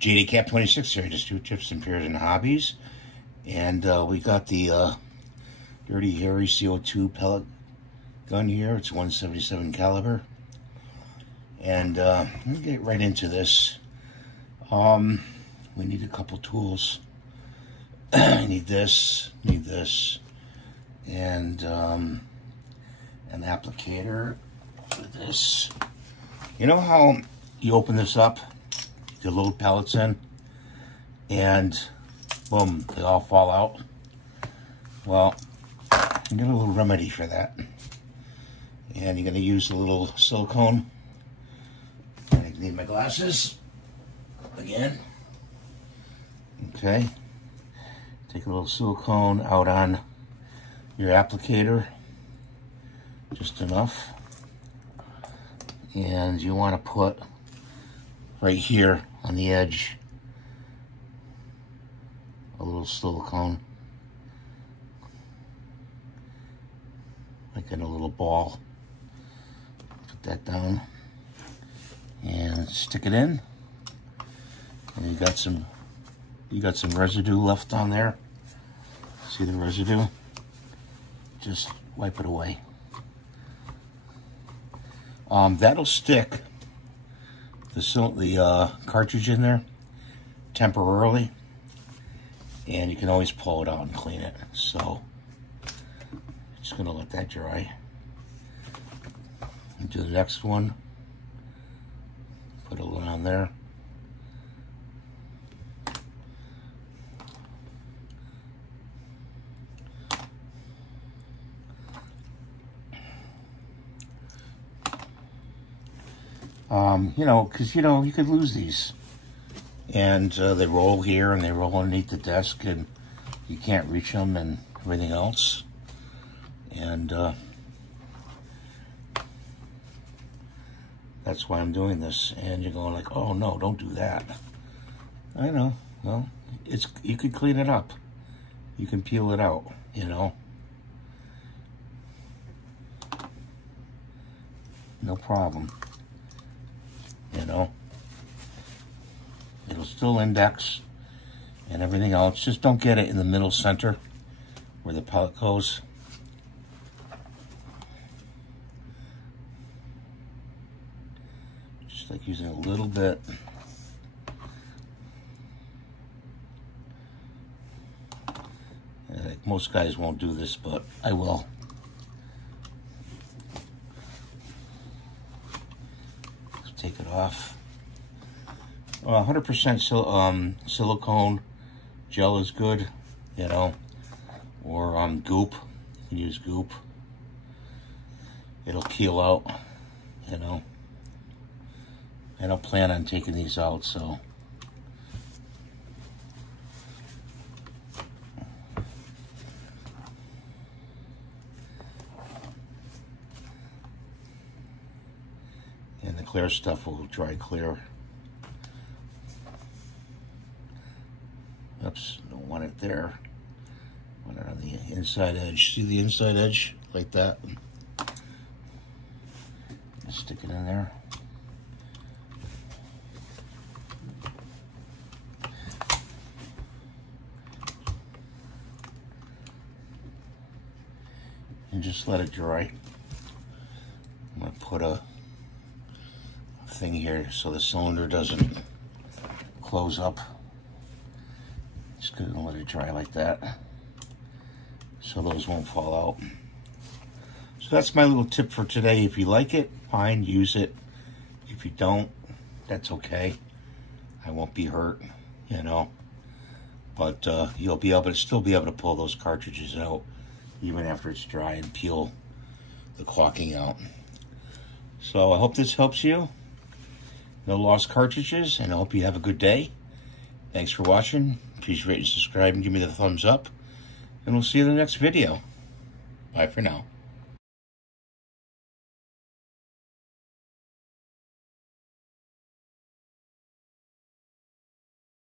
JD Cap 26 here, just do tips and pairs and hobbies. And we got the Dirty Harry CO2 pellet gun here. It's 177 caliber. And let me get right into this. We need a couple tools. I need this, and an applicator for this. You know how you open this up, the little pellets in, and boom, they all fall out? Well, you get a little remedy for that. And you're gonna use a little silicone. And I need my glasses again. Okay. Take a little silicone out on your applicator, just enough. And you want to put right here on the edge a little silicone, like in a little ball. Put that down and stick it in. And you got some residue left on there. See the residue? Just wipe it away. That'll stick the cartridge in there temporarily, and you can always pull it out and clean it. So just gonna let that dry. And do the next one. Put a little on there. You know, because, you know, you could lose these. And they roll here and they roll underneath the desk and you can't reach them and everything else. And that's why I'm doing this. And you're going like, oh no, don't do that. I know. Well, you could clean it up. You can peel it out, you know. No problem. You know, it'll still index and everything else. Just don't get it in the middle center where the pellet goes. Just like using a little bit. Like most guys won't do this, but I will. Take it off. 100% silicone gel is good, you know, or goop. You can use goop. It'll peel out, you know. I don't plan on taking these out, so. And the clear stuff will dry clear. Oops, don't want it there. Want it on the inside edge. See the inside edge? Like that. Stick it in there. And just let it dry. I'm gonna put a thing here so the cylinder doesn't close up. Just gonna let it dry like that so those won't fall out. So that's my little tip for today. If you like it, fine, use it. If you don't, that's okay. I won't be hurt, you know. But you'll be able to still be able to pull those cartridges out even after it's dry and peel the caulking out. So I hope this helps you. No lost cartridges, and I hope you have a good day. Thanks for watching. Please rate and subscribe and give me the thumbs up. And we'll see you in the next video. Bye for now.